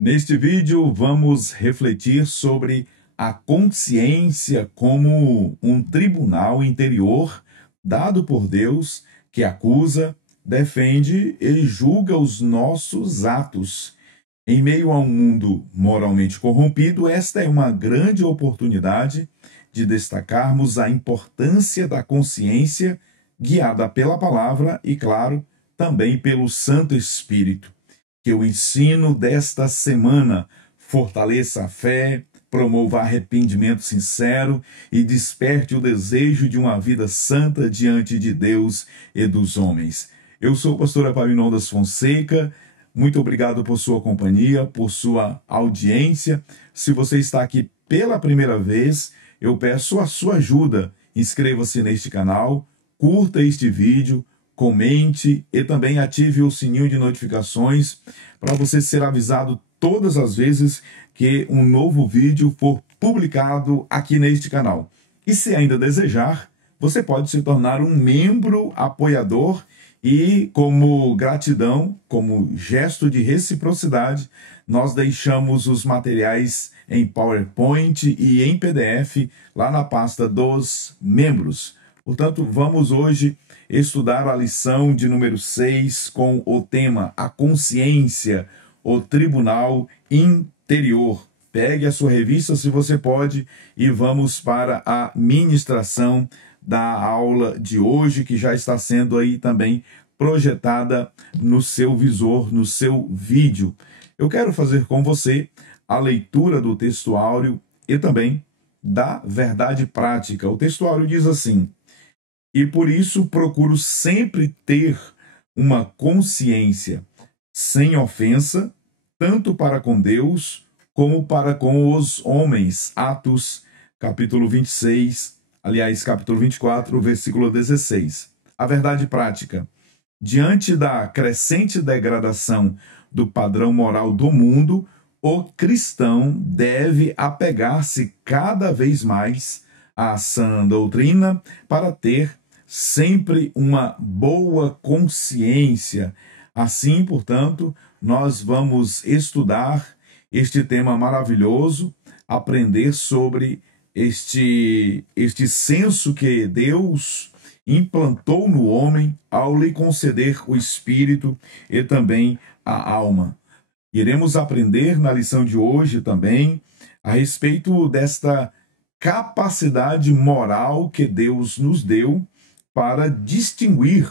Neste vídeo, vamos refletir sobre a consciência como um tribunal interior dado por Deus que acusa, defende e julga os nossos atos. Em meio a um mundo moralmente corrompido, esta é uma grande oportunidade de destacarmos a importância da consciência guiada pela palavra e, claro, também pelo Santo Espírito. Que o ensino desta semana fortaleça a fé, promova arrependimento sincero e desperte o desejo de uma vida santa diante de Deus e dos homens. Eu sou o pastor Epaminondas Fonseca. Muito obrigado por sua companhia, por sua audiência. Se você está aqui pela primeira vez, eu peço a sua ajuda. Inscreva-se neste canal, curta este vídeo, comente e também ative o sininho de notificações para você ser avisado todas as vezes que um novo vídeo for publicado aqui neste canal. E se ainda desejar, você pode se tornar um membro apoiador e, como gratidão, como gesto de reciprocidade, nós deixamos os materiais em PowerPoint e em PDF lá na pasta dos membros. Portanto, vamos hoje estudar a lição de número 6 com o tema A Consciência, o Tribunal Interior. Pegue a sua revista se você pode e vamos para a ministração da aula de hoje, que já está sendo aí também projetada no seu visor, no seu vídeo. Eu quero fazer com você a leitura do textuário e também da verdade prática. O textuário diz assim: e por isso procuro sempre ter uma consciência sem ofensa, tanto para com Deus como para com os homens. Atos, capítulo 26, aliás, capítulo 24, versículo 16. A verdade prática. Diante da crescente degradação do padrão moral do mundo, o cristão deve apegar-se cada vez mais à sã doutrina para ter sempre uma boa consciência. Assim, portanto, nós vamos estudar este tema maravilhoso, aprender sobre este senso que Deus implantou no homem ao lhe conceder o espírito e também a alma. Iremos aprender na lição de hoje também a respeito desta capacidade moral que Deus nos deu para distinguir,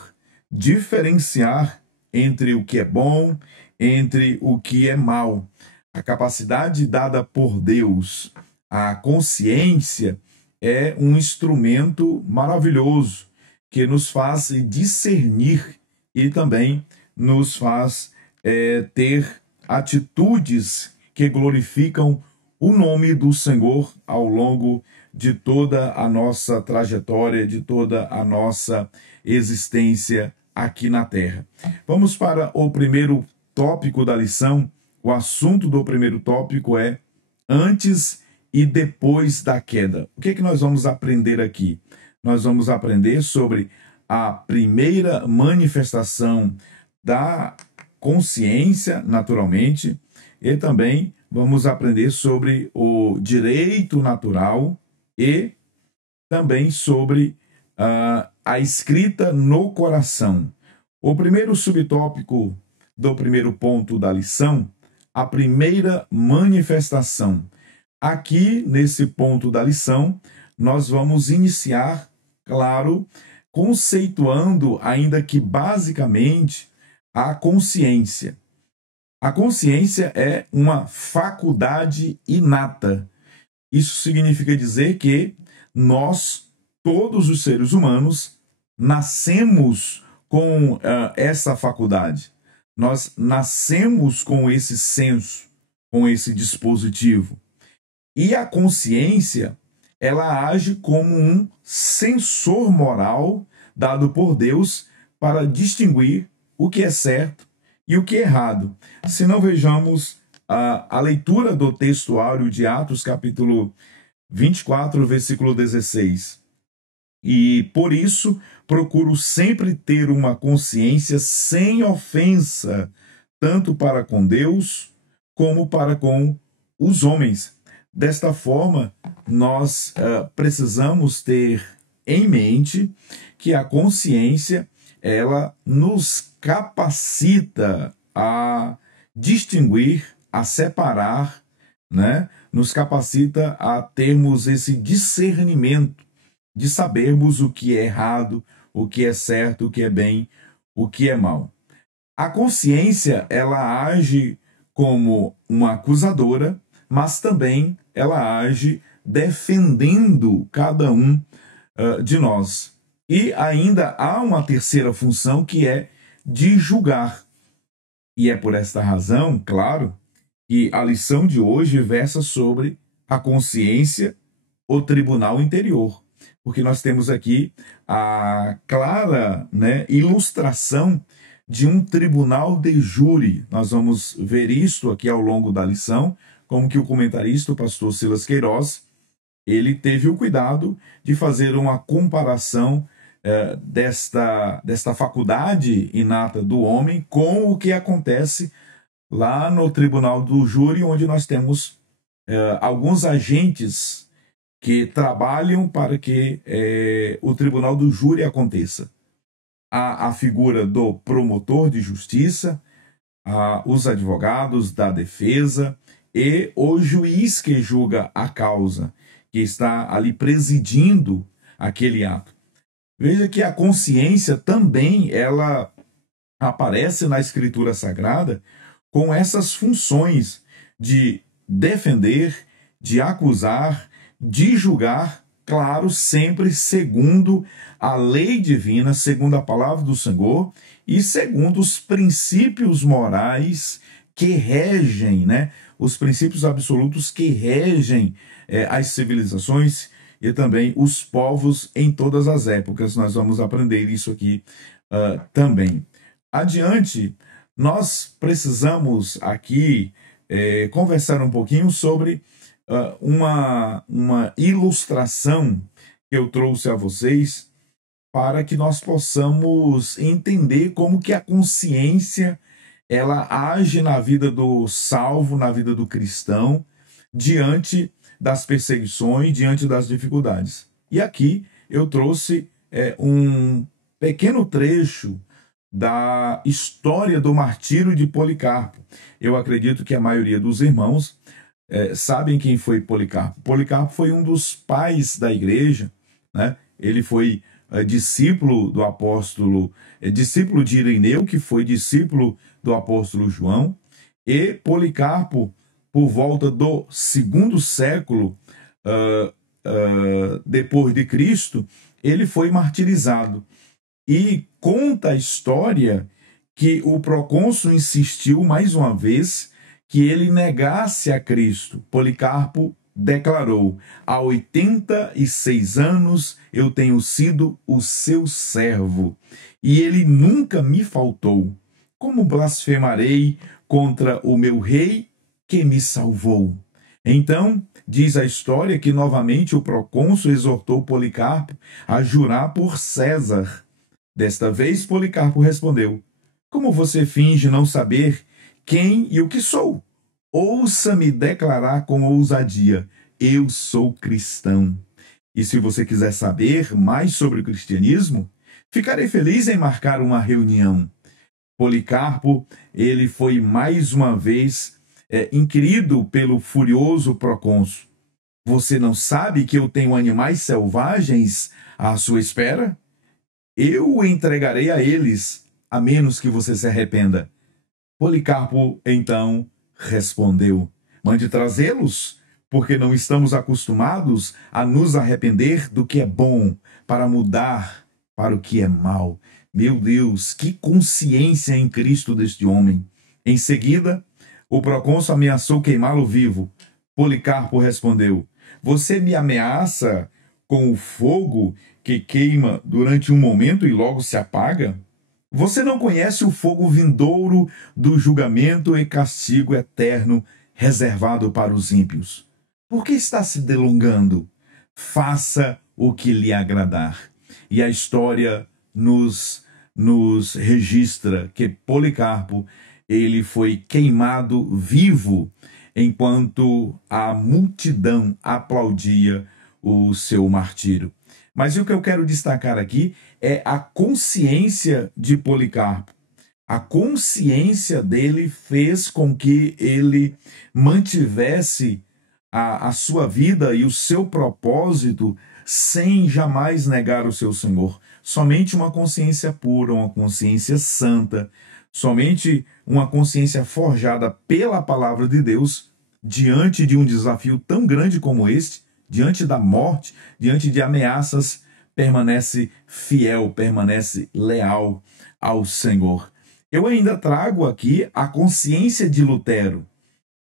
diferenciar entre o que é bom, entre o que é mal. A capacidade dada por Deus, a consciência, é um instrumento maravilhoso que nos faz discernir e também nos faz ter atitudes que glorificam o nome do Senhor ao longo de toda a nossa trajetória, de toda a nossa existência aqui na Terra. Vamos para o primeiro tópico da lição. O assunto do primeiro tópico é antes e depois da queda. O que é que nós vamos aprender aqui? Nós vamos aprender sobre a primeira manifestação da consciência, naturalmente, e também vamos aprender sobre o direito natural e também sobre a escrita no coração. O primeiro subtópico do primeiro ponto da lição, a primeira manifestação. Aqui, nesse ponto da lição, nós vamos iniciar, claro, conceituando, ainda que basicamente, a consciência. A consciência é uma faculdade inata. Isso significa dizer que nós, todos os seres humanos, nascemos com essa faculdade. Nós nascemos com esse senso, com esse dispositivo. E a consciência, ela age como um sensor moral dado por Deus para distinguir o que é certo e o que é errado. Se não vejamos a leitura do textuário de Atos, capítulo 24, versículo 16. E por isso procuro sempre ter uma consciência sem ofensa, tanto para com Deus como para com os homens. Desta forma, nós precisamos ter em mente que a consciência, ela nos capacita a distinguir, a separar, né? Nos capacita a termos esse discernimento de sabermos o que é errado, o que é certo, o que é bem, o que é mal. A consciência, ela age como uma acusadora, mas também ela age defendendo cada um de nós. E ainda há uma terceira função, que é de julgar. E é por esta razão, claro, que a lição de hoje versa sobre a consciência, o tribunal interior. Porque nós temos aqui a clara, né, ilustração de um tribunal de júri. Nós vamos ver isto aqui ao longo da lição, como que o comentarista, o pastor Silas Queiroz, ele teve o cuidado de fazer uma comparação desta faculdade inata do homem com o que acontece lá no tribunal do júri, onde nós temos alguns agentes que trabalham para que o tribunal do júri aconteça. Há a figura do promotor de justiça, os advogados da defesa e o juiz que julga a causa, que está ali presidindo aquele ato. Veja que a consciência também ela aparece na Escritura Sagrada com essas funções de defender, de acusar, de julgar, claro, sempre segundo a lei divina, segundo a palavra do Senhor e segundo os princípios morais que regem, né? Os princípios absolutos que regem as civilizações e também os povos em todas as épocas. Nós vamos aprender isso aqui também. Adiante, nós precisamos aqui conversar um pouquinho sobre uma ilustração que eu trouxe a vocês para que nós possamos entender como que a consciência ela age na vida do salvo, na vida do cristão, diante das perseguições, diante das dificuldades. E aqui eu trouxe um pequeno trecho da história do martírio de Policarpo. Eu acredito que a maioria dos irmãos sabem quem foi Policarpo. Policarpo foi um dos pais da igreja, né? Ele foi discípulo do apóstolo, discípulo de Ireneu, que foi discípulo do apóstolo João, e Policarpo, por volta do 2º século depois de Cristo, ele foi martirizado. E conta a história que o procônsul insistiu mais uma vez que ele negasse a Cristo. Policarpo declarou: há 86 anos eu tenho sido o seu servo, e ele nunca me faltou. Como blasfemarei contra o meu rei que me salvou? Então, diz a história que novamente o procônsul exortou Policarpo a jurar por César. Desta vez, Policarpo respondeu: como você finge não saber quem e o que sou? Ouça-me declarar com ousadia: eu sou cristão. E se você quiser saber mais sobre o cristianismo, ficarei feliz em marcar uma reunião. Policarpo, ele foi mais uma vez inquirido pelo furioso procônsul: você não sabe que eu tenho animais selvagens à sua espera? Eu o entregarei a eles, a menos que você se arrependa. Policarpo, então, respondeu: mande trazê-los, porque não estamos acostumados a nos arrepender do que é bom, para mudar para o que é mal. Meu Deus, que consciência em Cristo deste homem! Em seguida, o procônsul ameaçou queimá-lo vivo. Policarpo respondeu: você me ameaça com o fogo que queima durante um momento e logo se apaga? Você não conhece o fogo vindouro do julgamento e castigo eterno reservado para os ímpios. Por que está se delongando? Faça o que lhe agradar. E a história nos registra que Policarpo ele foi queimado vivo enquanto a multidão aplaudia o seu martírio. Mas o que eu quero destacar aqui é a consciência de Policarpo. A consciência dele fez com que ele mantivesse a sua vida e o seu propósito sem jamais negar o seu Senhor. Somente uma consciência pura, uma consciência santa, somente uma consciência forjada pela palavra de Deus, diante de um desafio tão grande como este, diante da morte, diante de ameaças, permanece fiel, permanece leal ao Senhor. Eu ainda trago aqui a consciência de Lutero.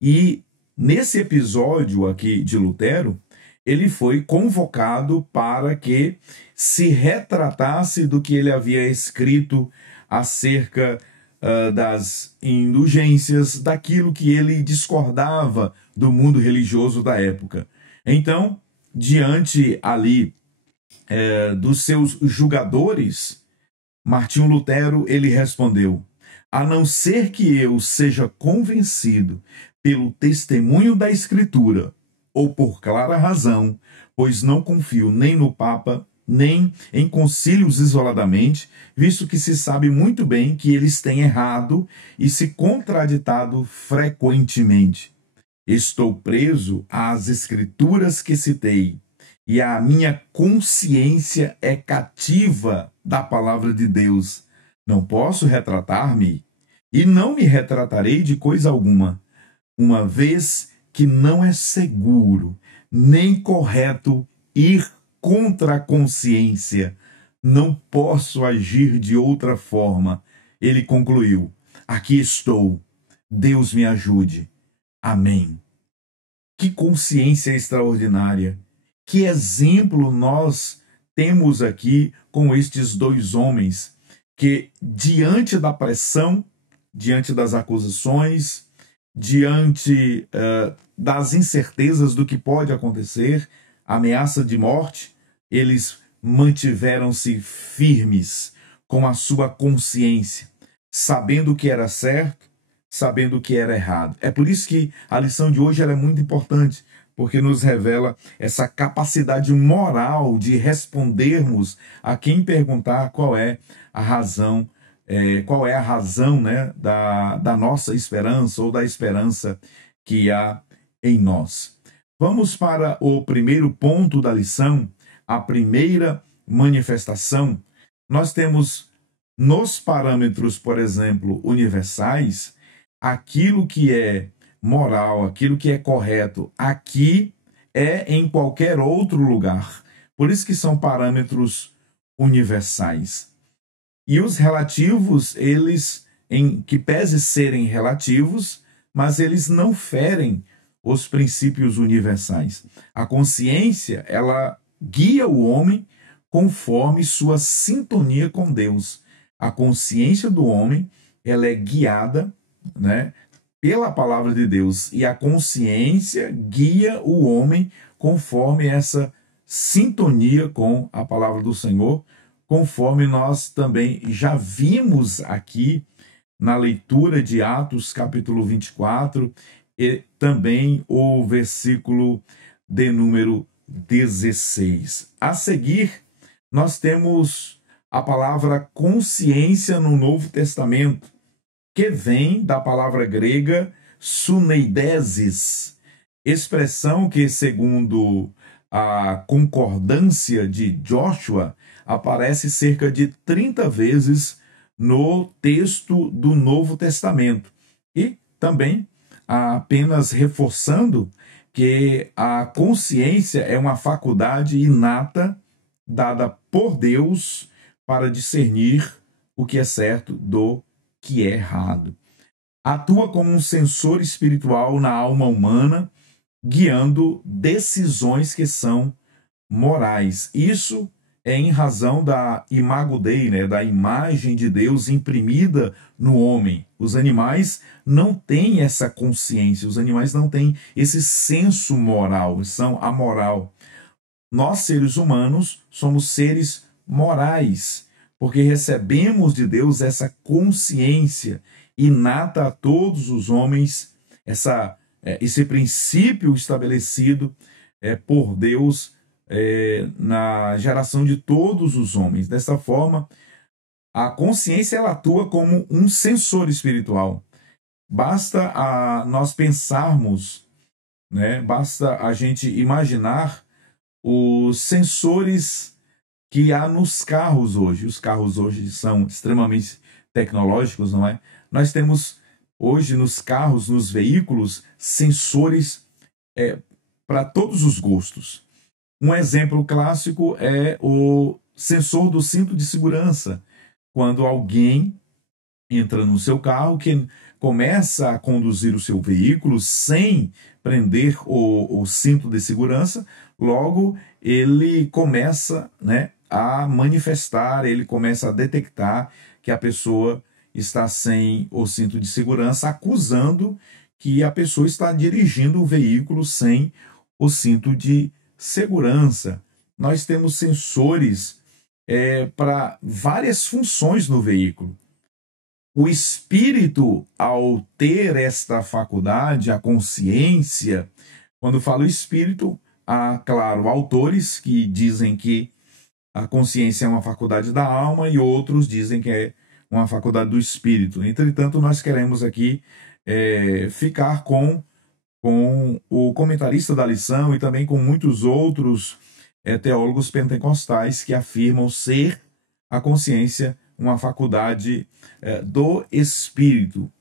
E nesse episódio aqui de Lutero, ele foi convocado para que se retratasse do que ele havia escrito acerca das indulgências, daquilo que ele discordava do mundo religioso da época. Então, diante ali dos seus julgadores, Martinho Lutero ele respondeu: a não ser que eu seja convencido pelo testemunho da Escritura ou por clara razão, pois não confio nem no Papa, nem em concílios isoladamente, visto que se sabe muito bem que eles têm errado e se contraditado frequentemente. Estou preso às Escrituras que citei, e a minha consciência é cativa da palavra de Deus. Não posso retratar-me, e não me retratarei de coisa alguma, uma vez que não é seguro nem correto ir contra a consciência. Não posso agir de outra forma. Ele concluiu: aqui estou, Deus me ajude. Amém. Que consciência extraordinária! Que exemplo nós temos aqui com estes dois homens que, diante da pressão, diante das acusações, diante das incertezas do que pode acontecer, ameaça de morte, eles mantiveram-se firmes com a sua consciência, sabendo o que era certo, sabendo o que era errado. É por isso que a lição de hoje ela é muito importante, porque nos revela essa capacidade moral de respondermos a quem perguntar qual é a razão, né, da nossa esperança ou da esperança que há em nós. Vamos para o primeiro ponto da lição, a primeira manifestação. Nós temos nos parâmetros, por exemplo, universais, aquilo que é moral, aquilo que é correto, aqui é em qualquer outro lugar. Por isso que são parâmetros universais. E os relativos, eles, em que pese serem relativos, mas eles não ferem os princípios universais. A consciência, ela guia o homem conforme sua sintonia com Deus. A consciência do homem, ela é guiada, né, pela palavra de Deus, e a consciência guia o homem conforme essa sintonia com a palavra do Senhor, conforme nós também já vimos aqui na leitura de Atos capítulo 24 e também o versículo de número 16. A seguir, nós temos a palavra consciência no Novo Testamento, que vem da palavra grega suneidesis, expressão que, segundo a concordância de Joshua, aparece cerca de 30 vezes no texto do Novo Testamento. E também, apenas reforçando que a consciência é uma faculdade inata dada por Deus para discernir o que é certo do que é errado. Atua como um sensor espiritual na alma humana, guiando decisões que são morais. Isso é em razão da imago Dei, né, da imagem de Deus imprimida no homem. Os animais não têm essa consciência, os animais não têm esse senso moral, são amoral. Nós, seres humanos, somos seres morais, porque recebemos de Deus essa consciência inata a todos os homens, esse princípio estabelecido por Deus na geração de todos os homens. Dessa forma, a consciência ela atua como um sensor espiritual. Basta nós pensarmos, né? Basta a gente imaginar os sensores que há nos carros hoje. Os carros hoje são extremamente tecnológicos, não é? Nós temos hoje nos carros, nos veículos, sensores para todos os gostos. Um exemplo clássico é o sensor do cinto de segurança. Quando alguém entra no seu carro, que começa a conduzir o seu veículo sem prender o cinto de segurança, logo ele começa, né, a manifestar, ele começa a detectar que a pessoa está sem o cinto de segurança, acusando que a pessoa está dirigindo o veículo sem o cinto de segurança. Nós temos sensores para várias funções no veículo. O espírito, ao ter esta faculdade, a consciência, quando falo espírito, há, claro, autores que dizem que a consciência é uma faculdade da alma e outros dizem que é uma faculdade do espírito. Entretanto, nós queremos aqui ficar com o comentarista da lição e também com muitos outros teólogos pentecostais que afirmam ser a consciência uma faculdade do espírito.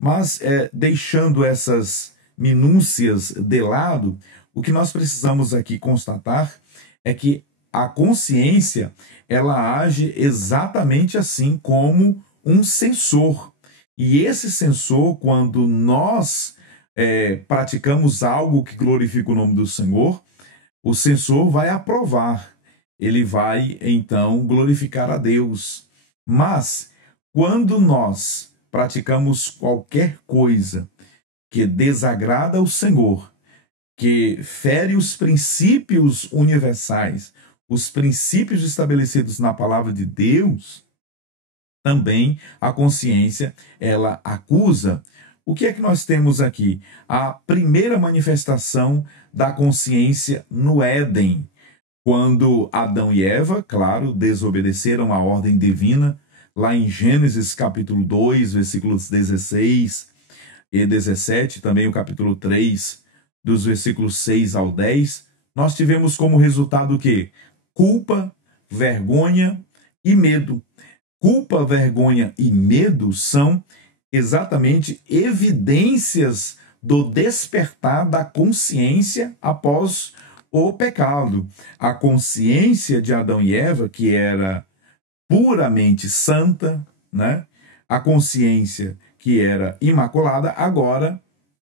Mas, deixando essas minúcias de lado, o que nós precisamos aqui constatar é que a consciência ela age exatamente assim como um sensor. E esse sensor, quando nós praticamos algo que glorifica o nome do Senhor, o sensor vai aprovar, ele vai então glorificar a Deus. Mas quando nós praticamos qualquer coisa que desagrada ao Senhor, que fere os princípios universais, os princípios estabelecidos na palavra de Deus, também a consciência ela acusa. O que é que nós temos aqui? A primeira manifestação da consciência no Éden, quando Adão e Eva, claro, desobedeceram a ordem divina, lá em Gênesis capítulo 2, versículos 16 e 17, também o capítulo 3, dos versículos 6 ao 10, nós tivemos como resultado o quê? Culpa, vergonha e medo. Culpa, vergonha e medo são exatamente evidências do despertar da consciência após o pecado. A consciência de Adão e Eva, que era puramente santa, né? A consciência que era imaculada, agora,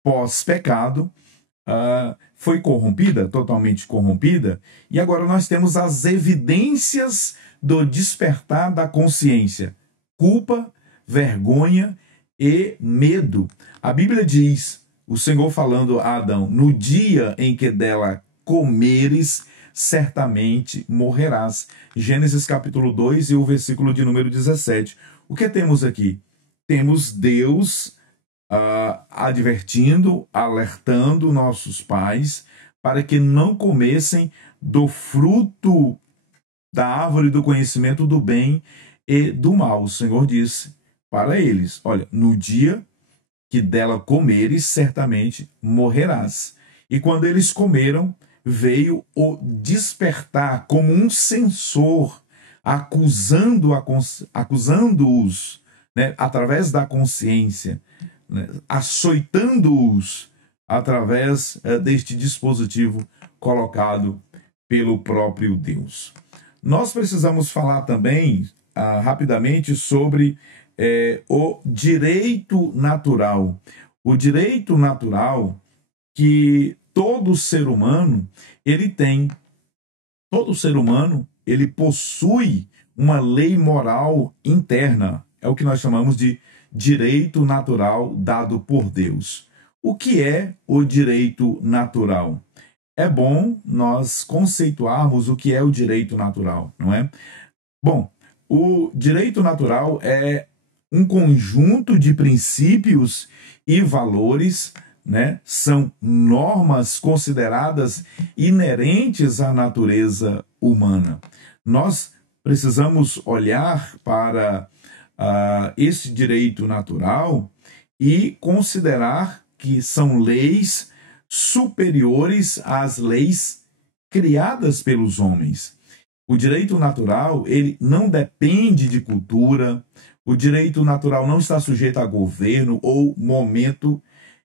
pós-pecado, foi corrompida, totalmente corrompida, e agora nós temos as evidências do despertar da consciência: culpa, vergonha e medo. A Bíblia diz, o Senhor falando a Adão: no dia em que dela comeres, certamente morrerás. Gênesis capítulo 2 e o versículo de número 17. O que temos aqui? Temos Deus advertindo, alertando nossos pais para que não comessem do fruto da árvore do conhecimento do bem e do mal. O Senhor disse para eles: olha, no dia que dela comeres, certamente morrerás. E quando eles comeram, veio o despertar como um censor, acusando-os, né, através da consciência, né, açoitando-os através deste dispositivo colocado pelo próprio Deus. Nós precisamos falar também rapidamente sobre o direito natural. O direito natural que todo ser humano ele tem. Todo ser humano ele possui uma lei moral interna. É o que nós chamamos de direito natural dado por Deus. O que é o direito natural? É bom nós conceituarmos o que é o direito natural, não é? Bom, O direito natural é um conjunto de princípios e valores, né? São normas consideradas inerentes à natureza humana. Nós precisamos olhar para esse direito natural e considerar que são leis superiores às leis criadas pelos homens. O direito natural, ele não depende de cultura, o direito natural não está sujeito a governo ou momento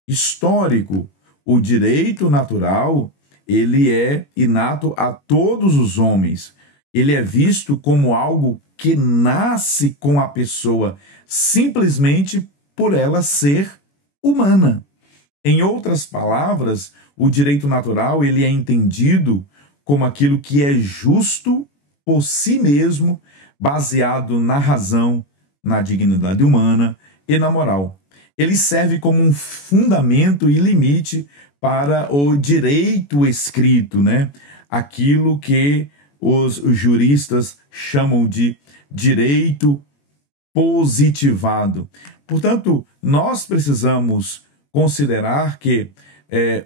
histórico. O direito natural, ele é inato a todos os homens. Ele é visto como algo que nasce com a pessoa, simplesmente por ela ser humana. Em outras palavras, o direito natural, ele é entendido como aquilo que é justo por si mesmo, baseado na razão, na dignidade humana e na moral. Ele serve como um fundamento e limite para o direito escrito, né? Aquilo que os juristas chamam de direito positivado. Portanto, nós precisamos considerar que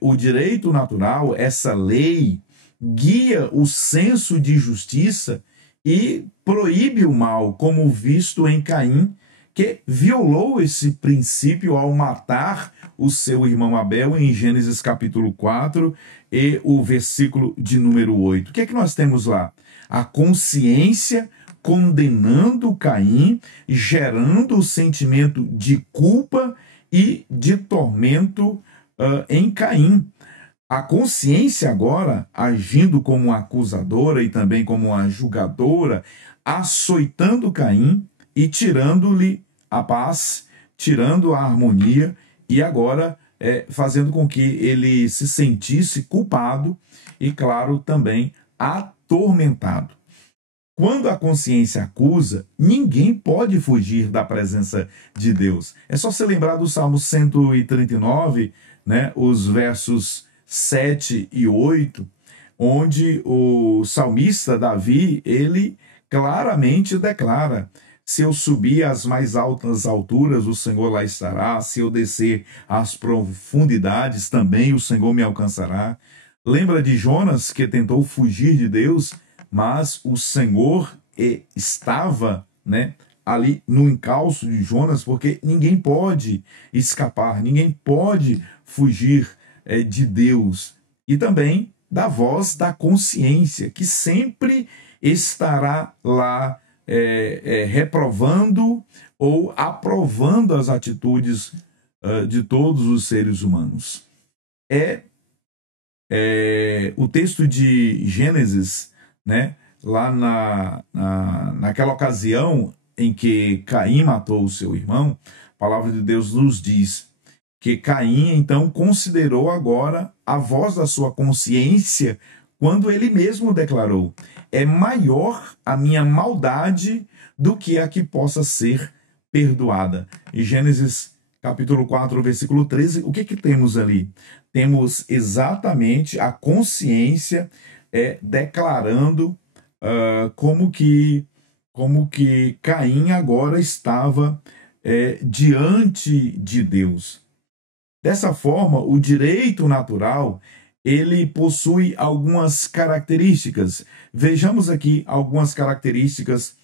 o direito natural, essa lei, guia o senso de justiça e proíbe o mal, como visto em Caim, que violou esse princípio ao matar o seu irmão Abel em Gênesis capítulo 4 e o versículo de número 8. O que é que nós temos lá? A consciência condenando Caim, gerando o sentimento de culpa e de tormento em Caim. A consciência agora, agindo como uma acusadora e também como uma julgadora, açoitando Caim e tirando-lhe a paz, tirando a harmonia e agora fazendo com que ele se sentisse culpado e, claro, também atormentado. Quando a consciência acusa, ninguém pode fugir da presença de Deus. É só se lembrar do Salmo 139, né, os versos 7 e 8, onde o salmista Davi, ele claramente declara: se eu subir às mais altas alturas, o Senhor lá estará. Se eu descer às profundidades, também o Senhor me alcançará. Lembra de Jonas, que tentou fugir de Deus, mas o Senhor estava, né, ali no encalço de Jonas, porque ninguém pode escapar, ninguém pode fugir de Deus. E também da voz da consciência, que sempre estará lá reprovando ou aprovando as atitudes de todos os seres humanos. O texto de Gênesis, né, lá naquela ocasião em que Caim matou o seu irmão, a palavra de Deus nos diz que Caim então considerou agora a voz da sua consciência quando ele mesmo declarou: é maior a minha maldade do que a que possa ser perdoada. Em Gênesis capítulo 4, versículo 13, o que temos ali? Temos exatamente a consciência declarando como que Caim agora estava diante de Deus. Dessa forma, o direito natural, ele possui algumas características. Vejamos aqui algumas características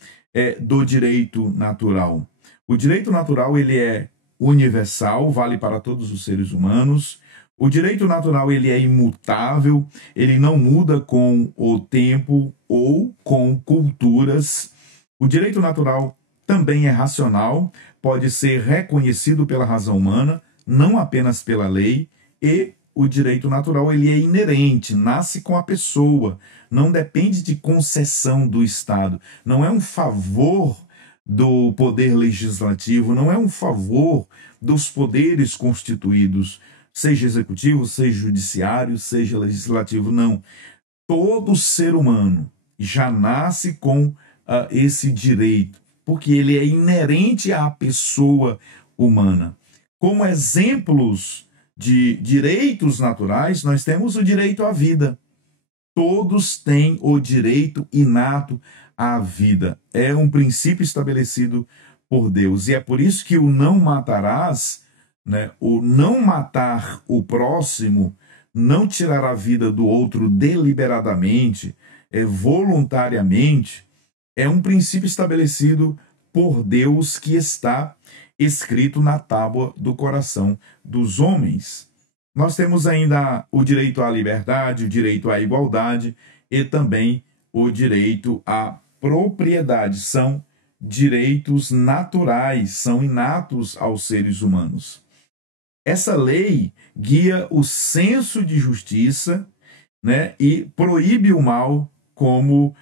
do direito natural. O direito natural, ele é universal, vale para todos os seres humanos. O direito natural, ele é imutável, ele não muda com o tempo ou com culturas. O direito natural também é racional, pode ser reconhecido pela razão humana, não apenas pela lei, e o direito natural, ele é inerente, nasce com a pessoa, não depende de concessão do Estado, não é um favor do poder legislativo, não é um favor dos poderes constituídos, seja executivo, seja judiciário, seja legislativo, não. Todo ser humano já nasce com esse direito, porque ele é inerente à pessoa humana. Como exemplos de direitos naturais, nós temos o direito à vida. Todos têm o direito inato à vida. É um princípio estabelecido por Deus. E é por isso que o não matarás, né, o não matar o próximo, não tirar a vida do outro deliberadamente, voluntariamente, é um princípio estabelecido por Deus que está escrito na tábua do coração dos homens. Nós temos ainda o direito à liberdade, o direito à igualdade e também o direito à propriedade. São direitos naturais, são inatos aos seres humanos. Essa lei guia o senso de justiça, né, e proíbe o mal, como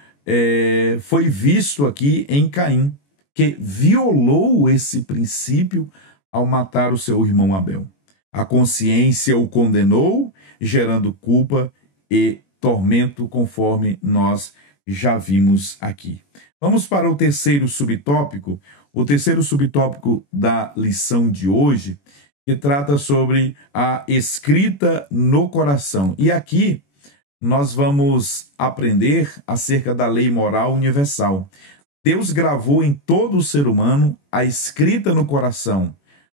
foi visto aqui em Caim, que violou esse princípio ao matar o seu irmão Abel. A consciência o condenou, gerando culpa e tormento, conforme nós já vimos aqui. Vamos para o terceiro subtópico, da lição de hoje, que trata sobre a escrita no coração. E aqui nós vamos aprender acerca da lei moral universal. Deus gravou em todo o ser humano a escrita no coração,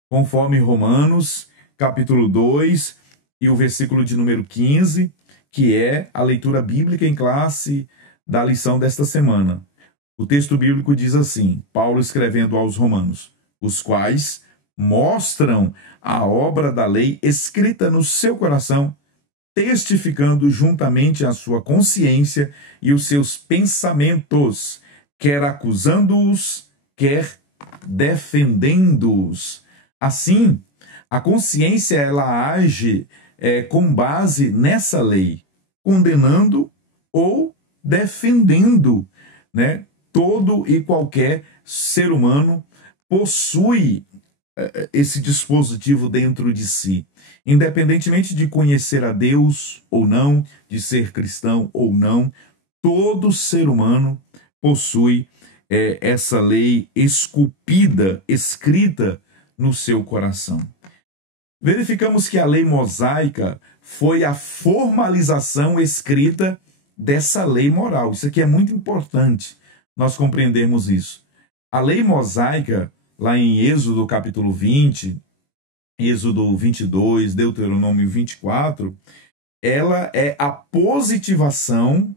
conforme Romanos, capítulo 2, e o versículo de número 15, que é a leitura bíblica em classe da lição desta semana. O texto bíblico diz assim, Paulo escrevendo aos Romanos, os quais mostram a obra da lei escrita no seu coração, testificando juntamente a sua consciência e os seus pensamentos, quer acusando-os, quer defendendo-os. Assim, a consciência ela age com base nessa lei, condenando ou defendendo, né? Todo e qualquer ser humano possui esse dispositivo dentro de si, independentemente de conhecer a Deus ou não, de ser cristão ou não, todo ser humano possui essa lei esculpida, escrita no seu coração. Verificamos que a lei mosaica foi a formalização escrita dessa lei moral. Isso aqui é muito importante nós compreendermos isso. A lei mosaica, lá em Êxodo capítulo 20, Êxodo 22, Deuteronômio 24, ela é a positivação,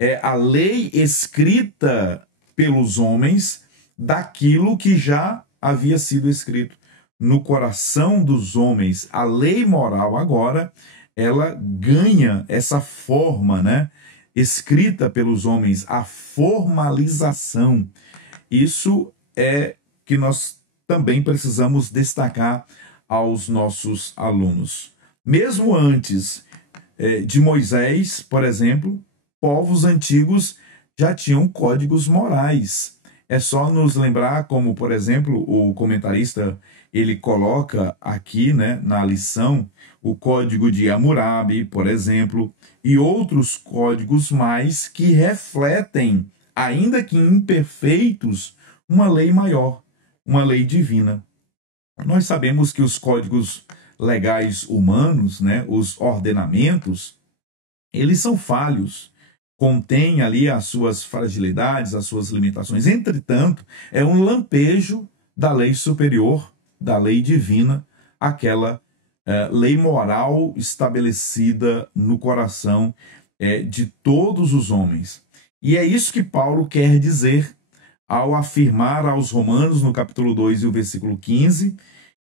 é a lei escrita pelos homens daquilo que já havia sido escrito no coração dos homens. A lei moral agora, ela ganha essa forma, né? Escrita pelos homens, a formalização. Isso é que nós também precisamos destacar aos nossos alunos. Mesmo antes de Moisés, por exemplo, povos antigos já tinham códigos morais. É só nos lembrar como, por exemplo, o comentarista ele coloca aqui, né, na lição, o código de Hammurabi, por exemplo, e outros códigos mais que refletem, ainda que imperfeitos, uma lei maior, uma lei divina. Nós sabemos que os códigos legais humanos, né, os ordenamentos, eles são falhos, contêm ali as suas fragilidades, as suas limitações. Entretanto, é um lampejo da lei superior, da lei divina, aquela lei moral estabelecida no coração de todos os homens. E é isso que Paulo quer dizer ao afirmar aos Romanos, no capítulo 2 e o versículo 15,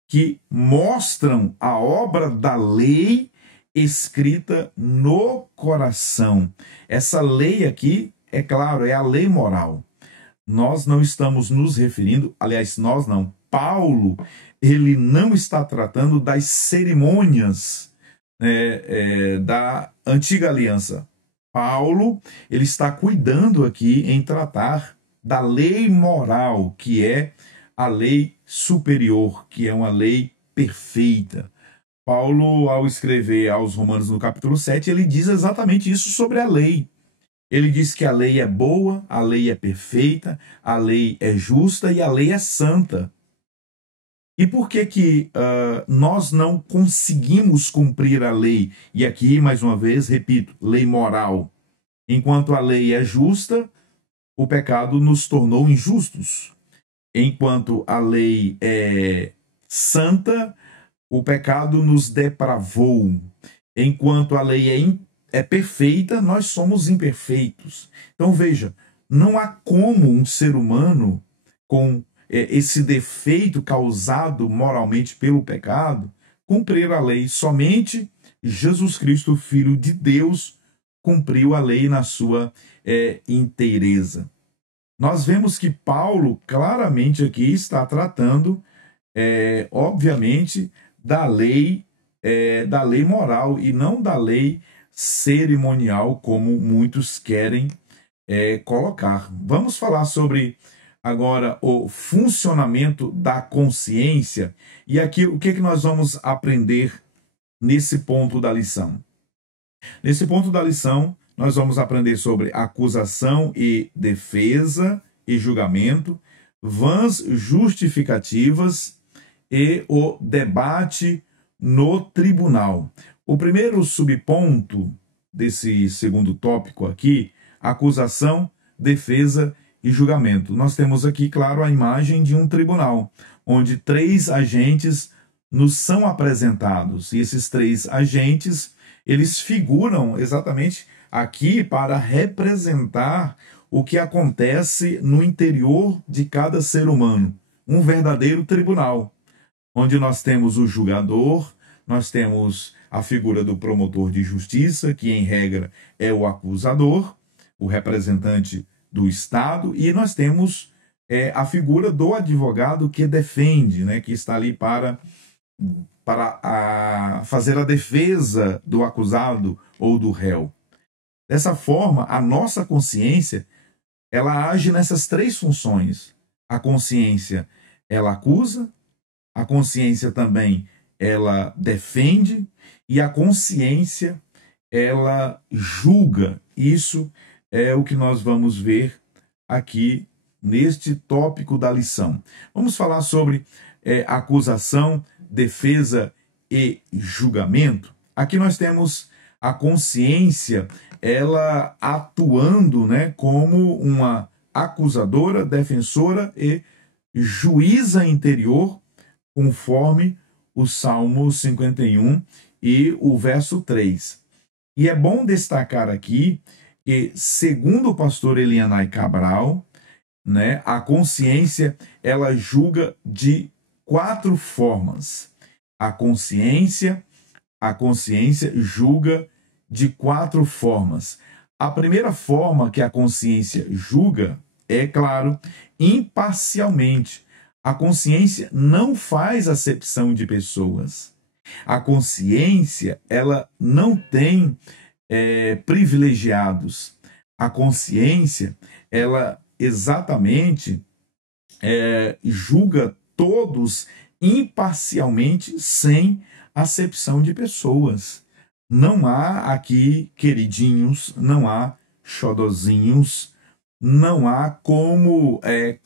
que mostram a obra da lei escrita no coração. Essa lei aqui, é claro, é a lei moral. Nós não estamos nos referindo, aliás, nós não, Paulo, ele não está tratando das cerimônias da antiga aliança. Paulo, ele está cuidando aqui em tratar da lei moral, que é a lei superior, que é uma lei perfeita. Paulo, ao escrever aos Romanos no capítulo 7, ele diz exatamente isso sobre a lei. Ele diz que a lei é boa, a lei é perfeita, a lei é justa e a lei é santa. E por que nós não conseguimos cumprir a lei? E aqui, mais uma vez, repito, lei moral. Enquanto a lei é justa, o pecado nos tornou injustos. Enquanto a lei é santa, o pecado nos depravou. Enquanto a lei é perfeita, nós somos imperfeitos. Então veja, não há como um ser humano com esse defeito causado moralmente pelo pecado cumprir a lei. Somente Jesus Cristo, Filho de Deus, cumpriu a lei na sua inteireza. Nós vemos que Paulo claramente aqui está tratando, obviamente, da lei moral e não da lei cerimonial, como muitos querem colocar. Vamos falar sobre agora o funcionamento da consciência. E aqui o que nós vamos aprender nesse ponto da lição? Nesse ponto da lição, nós vamos aprender sobre acusação e defesa e julgamento, vãs justificativas e o debate no tribunal. O primeiro subponto desse segundo tópico aqui, acusação, defesa e julgamento. Nós temos aqui, claro, a imagem de um tribunal, onde 3 agentes nos são apresentados. E esses 3 agentes, eles figuram exatamente aqui para representar o que acontece no interior de cada ser humano. Um verdadeiro tribunal, onde nós temos o julgador, nós temos a figura do promotor de justiça, que em regra é o acusador, o representante do Estado, e nós temos a figura do advogado que defende, né, que está ali para fazer a defesa do acusado ou do réu. Dessa forma, a nossa consciência, ela age nessas 3 funções. A consciência, ela acusa, a consciência também, ela defende, e a consciência, ela julga. Isso é o que nós vamos ver aqui neste tópico da lição. Vamos falar sobre acusação, defesa e julgamento. Aqui nós temos a consciência, ela atuando, né, como uma acusadora, defensora e juíza interior, conforme o Salmo 51 e o verso 3. E é bom destacar aqui que, segundo o pastor Elianai Cabral, né, a consciência, ela julga de 4 formas. A consciência julga de 4 formas. A primeira forma que a consciência julga é, claro, imparcialmente. A consciência não faz acepção de pessoas. A consciência, ela não tem privilegiados. A consciência, ela exatamente julga todos imparcialmente, sem acepção de pessoas. Não há aqui queridinhos, não há xodozinhos, não há como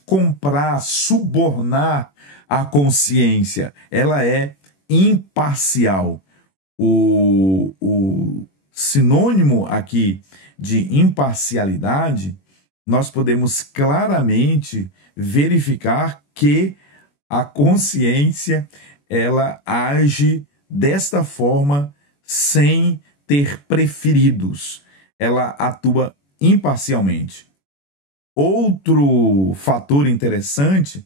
comprar, subornar a consciência. Ela é imparcial. O sinônimo aqui de imparcialidade, nós podemos claramente verificar que a consciência, ela age desta forma sem ter preferidos. Ela atua imparcialmente. Outro fator interessante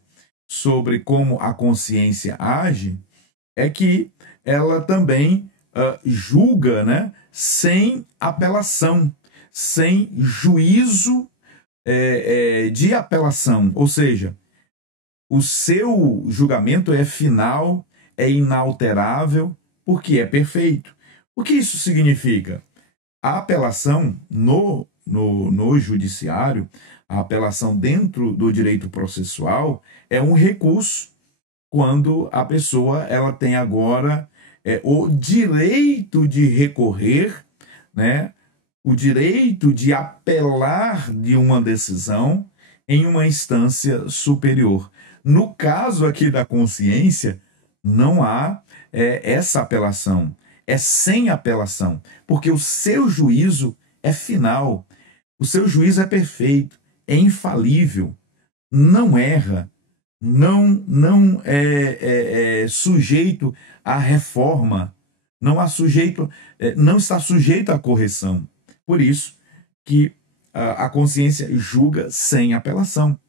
sobre como a consciência age é que ela também julga, né, sem apelação, sem juízo de apelação. Ou seja, o seu julgamento é final, é inalterável, porque é perfeito. O que isso significa? A apelação no judiciário, a apelação dentro do direito processual é um recurso quando a pessoa ela tem agora o direito de recorrer, né, o direito de apelar de uma decisão em uma instância superior. No caso aqui da consciência, não há essa apelação, é sem apelação, porque o seu juízo é final, o seu juízo é perfeito, é infalível, não erra, não é sujeito à reforma, não está sujeito à correção. Por isso que a consciência julga sem apelação.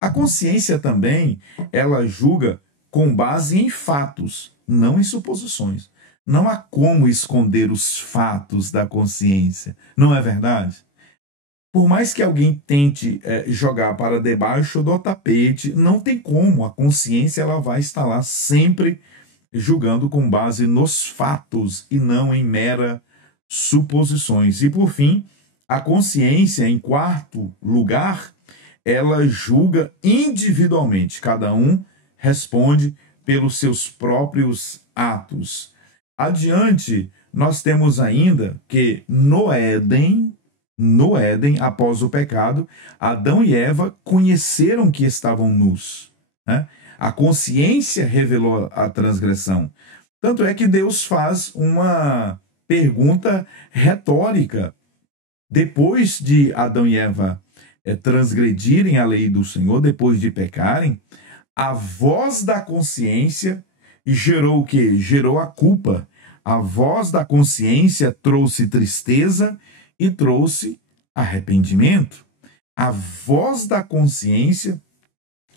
A consciência também, ela julga com base em fatos, não em suposições. Não há como esconder os fatos da consciência, não é verdade? Por mais que alguém tente jogar para debaixo do tapete, não tem como. A consciência ela vai estar lá sempre julgando com base nos fatos e não em mera suposições. E por fim, a consciência, em quarto lugar, ela julga individualmente. Cada um responde pelos seus próprios atos. Adiante, nós temos ainda que no Éden, após o pecado, Adão e Eva conheceram que estavam nus, né? A consciência revelou a transgressão. Tanto é que Deus faz uma pergunta retórica. Depois de Adão e Eva transgredirem a lei do Senhor, depois de pecarem, a voz da consciência gerou o quê? Gerou a culpa. A voz da consciência trouxe tristeza e trouxe arrependimento. A voz da consciência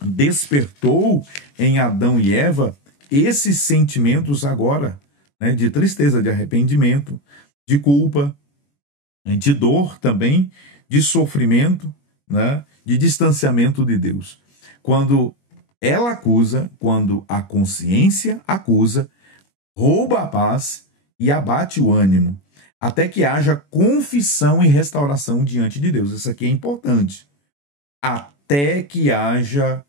despertou em Adão e Eva esses sentimentos agora, né, de tristeza, de arrependimento, de culpa, de dor também, de sofrimento, né, de distanciamento de Deus. Quando ela acusa, quando a consciência acusa, rouba a paz e abate o ânimo, até que haja confissão e restauração diante de Deus. Isso aqui é importante. Até que haja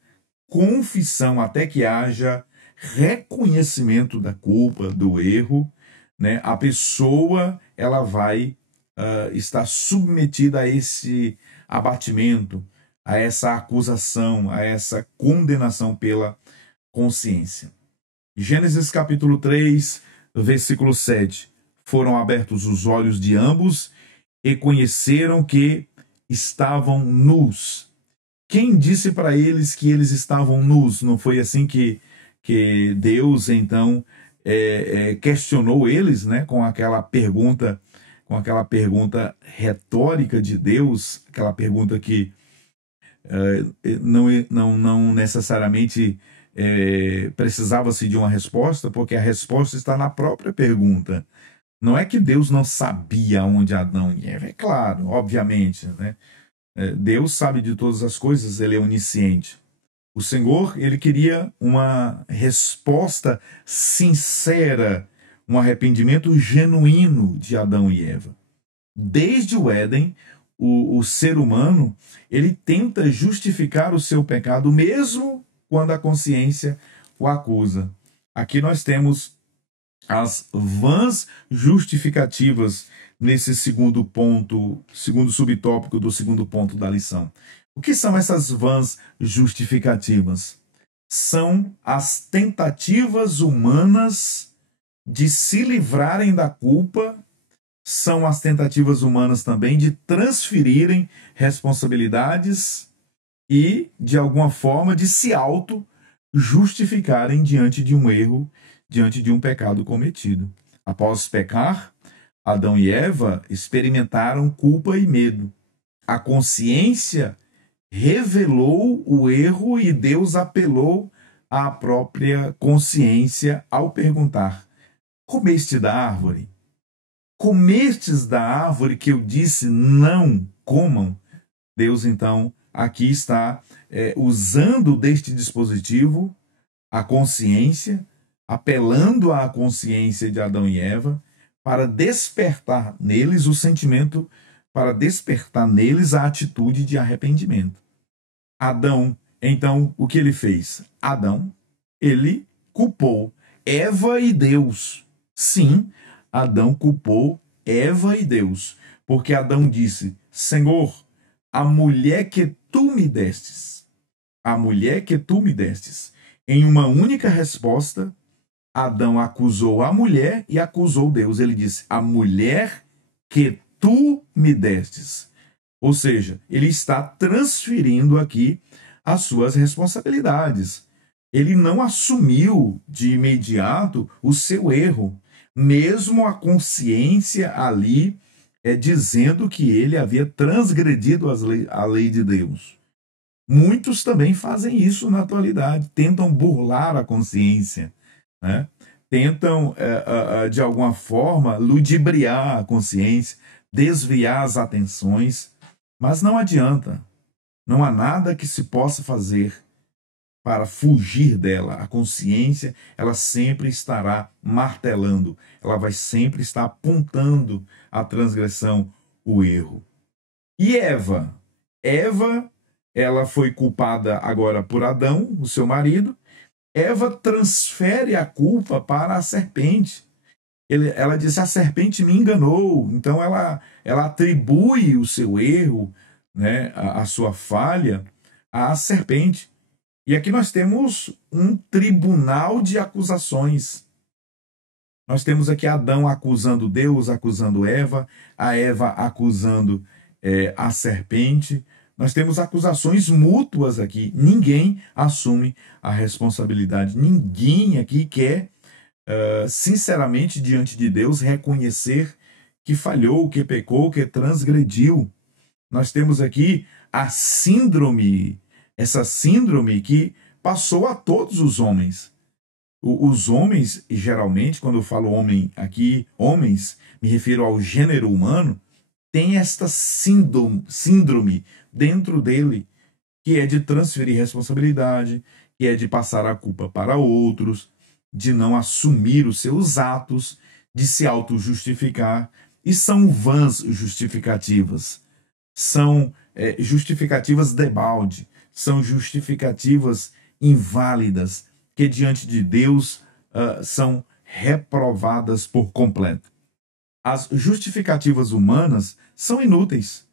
confissão, até que haja reconhecimento da culpa, do erro, né? A pessoa ela vai estar submetida a esse abatimento, a essa acusação, a essa condenação pela consciência. Gênesis capítulo 3, versículo 7. Foram abertos os olhos de ambos e conheceram que estavam nus. Quem disse para eles que eles estavam nus? Não foi assim que Deus, então, questionou eles, né, com aquela pergunta retórica de Deus, aquela pergunta que não necessariamente precisava-se de uma resposta, porque a resposta está na própria pergunta. Não é que Deus não sabia onde Adão e Eva, é claro, obviamente, né? Deus sabe de todas as coisas, ele é onisciente. O Senhor, ele queria uma resposta sincera, um arrependimento genuíno de Adão e Eva. Desde o Éden, o ser humano, ele tenta justificar o seu pecado, mesmo quando a consciência o acusa. Aqui nós temos as vãs justificativas nesse segundo ponto, segundo subtópico do segundo ponto da lição. O que são essas vãs justificativas? São as tentativas humanas de se livrarem da culpa, são as tentativas humanas também de transferirem responsabilidades e, de alguma forma, de se auto-justificarem diante de um erro, diante de um pecado cometido. Após pecar, Adão e Eva experimentaram culpa e medo. A consciência revelou o erro e Deus apelou à própria consciência ao perguntar: comeste da árvore? Comestes da árvore que eu disse não comam? Deus, então, aqui está usando deste dispositivo a consciência, apelando à consciência de Adão e Eva, para despertar neles o sentimento, para despertar neles a atitude de arrependimento. Adão, então, o que ele fez? Adão, ele culpou Eva e Deus. Sim, Adão culpou Eva e Deus, porque Adão disse: Senhor, a mulher que tu me destes, em uma única resposta, Adão acusou a mulher e acusou Deus. Ele disse: a mulher que tu me destes. Ou seja, ele está transferindo aqui as suas responsabilidades. Ele não assumiu de imediato o seu erro, mesmo a consciência ali dizendo que ele havia transgredido a lei de Deus. Muitos também fazem isso na atualidade, tentam burlar a consciência, né? Tentam, de alguma forma, ludibriar a consciência, desviar as atenções, mas não adianta. Não há nada que se possa fazer para fugir dela. A consciência, ela sempre estará martelando, ela vai sempre estar apontando a transgressão, o erro. E Eva? Eva, ela foi culpada agora por Adão, o seu marido. Eva transfere a culpa para a serpente. Ela diz: a serpente me enganou. Então ela atribui o seu erro, né, a sua falha, à serpente. E aqui nós temos um tribunal de acusações. Nós temos aqui Adão acusando Deus, acusando Eva, a Eva acusando a serpente. Nós temos acusações mútuas aqui. Ninguém assume a responsabilidade. Ninguém aqui quer, sinceramente, diante de Deus, reconhecer que falhou, que pecou, que transgrediu. Nós temos aqui a síndrome, essa síndrome que passou a todos os homens. Os homens, geralmente, quando eu falo homem aqui, homens, me refiro ao gênero humano, tem esta síndrome dentro dele, que é de transferir responsabilidade, que é de passar a culpa para outros, de não assumir os seus atos, de se auto-justificar, e são vãs justificativas. São justificativas debalde, são justificativas inválidas, que diante de Deus são reprovadas por completo. As justificativas humanas são inúteis,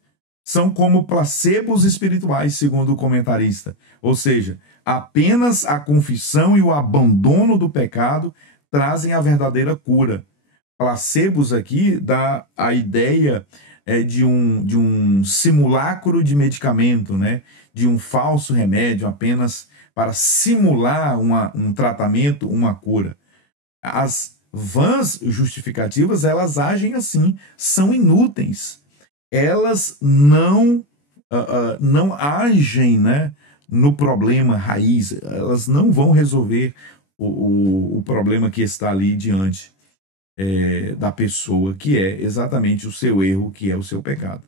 são como placebos espirituais, segundo o comentarista. Ou seja, apenas a confissão e o abandono do pecado trazem a verdadeira cura. Placebos aqui dá a ideia de um simulacro de medicamento, né? De um falso remédio apenas para simular um tratamento, uma cura. As vãs justificativas, elas agem assim, são inúteis. Elas não agem, né, no problema raiz, elas não vão resolver o problema que está ali diante da pessoa, que é exatamente o seu erro, que é o seu pecado.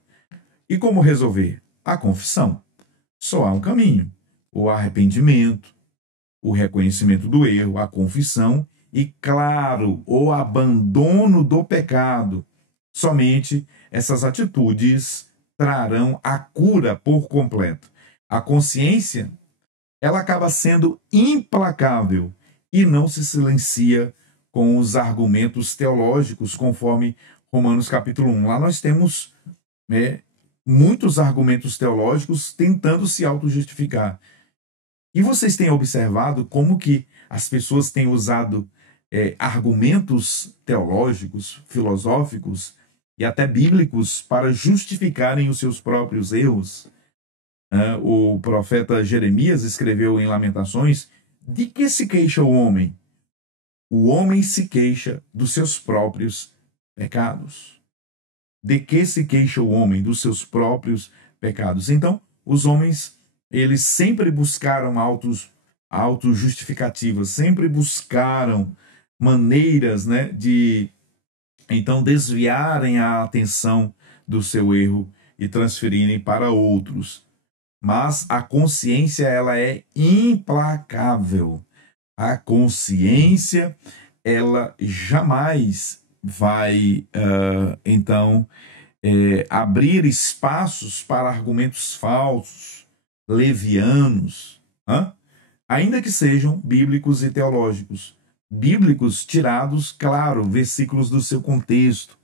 E como resolver? A confissão. Só há um caminho: o arrependimento, o reconhecimento do erro, a confissão e, claro, o abandono do pecado. Somente essas atitudes trarão a cura por completo. A consciência, ela acaba sendo implacável e não se silencia com os argumentos teológicos, conforme Romanos capítulo 1. Lá nós temos muitos argumentos teológicos tentando se auto-justificar. E vocês têm observado como que as pessoas têm usado argumentos teológicos, filosóficos e até bíblicos para justificarem os seus próprios erros? O profeta Jeremias escreveu em Lamentações: de que se queixa o homem? O homem se queixa dos seus próprios pecados. De que se queixa o homem? Dos seus próprios pecados. Então, os homens, eles sempre buscaram auto-justificativas, sempre buscaram maneiras, né, de então desviarem a atenção do seu erro e transferirem para outros. Mas a consciência, ela é implacável. A consciência, ela jamais vai, abrir espaços para argumentos falsos, levianos, ainda que sejam bíblicos e teológicos. Bíblicos tirados, claro, versículos do seu contexto.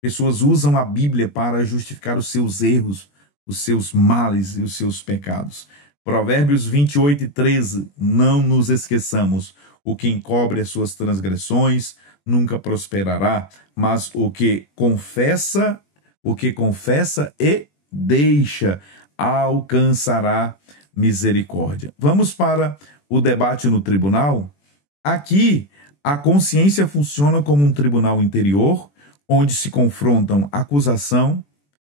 Pessoas usam a Bíblia para justificar os seus erros, os seus males e os seus pecados. Provérbios 28:13, não nos esqueçamos: o que encobre as suas transgressões nunca prosperará, mas o que confessa e deixa, alcançará misericórdia. Vamos para o debate no tribunal? Aqui, a consciência funciona como um tribunal interior, onde se confrontam acusação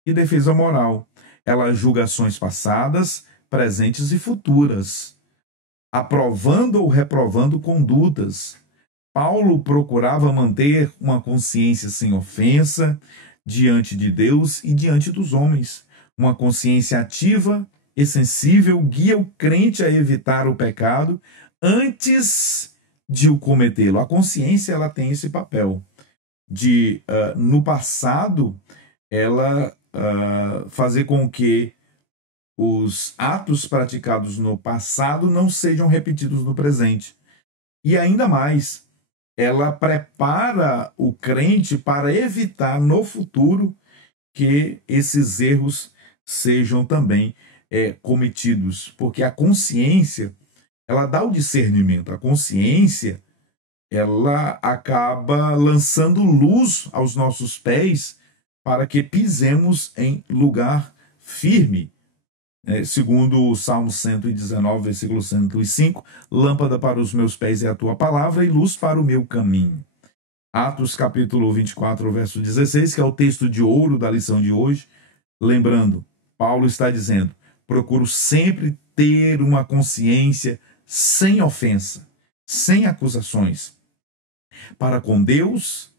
e defesa moral. Ela julga ações passadas, presentes e futuras, aprovando ou reprovando condutas. Paulo procurava manter uma consciência sem ofensa diante de Deus e diante dos homens. Uma consciência ativa e sensível guia o crente a evitar o pecado antes de o cometê-lo. A consciência ela tem esse papel de, no passado, ela fazer com que os atos praticados no passado não sejam repetidos no presente. E ainda mais, ela prepara o crente para evitar no futuro que esses erros sejam também cometidos. Porque a consciência, ela dá o discernimento. A consciência, ela acaba lançando luz aos nossos pés para que pisemos em lugar firme. Segundo o Salmo 119, versículo 105, lâmpada para os meus pés é a tua palavra e luz para o meu caminho. Atos capítulo 24, verso 16, que é o texto de ouro da lição de hoje. Lembrando, Paulo está dizendo, procuro sempre ter uma consciência sem ofensa, sem acusações, para com Deus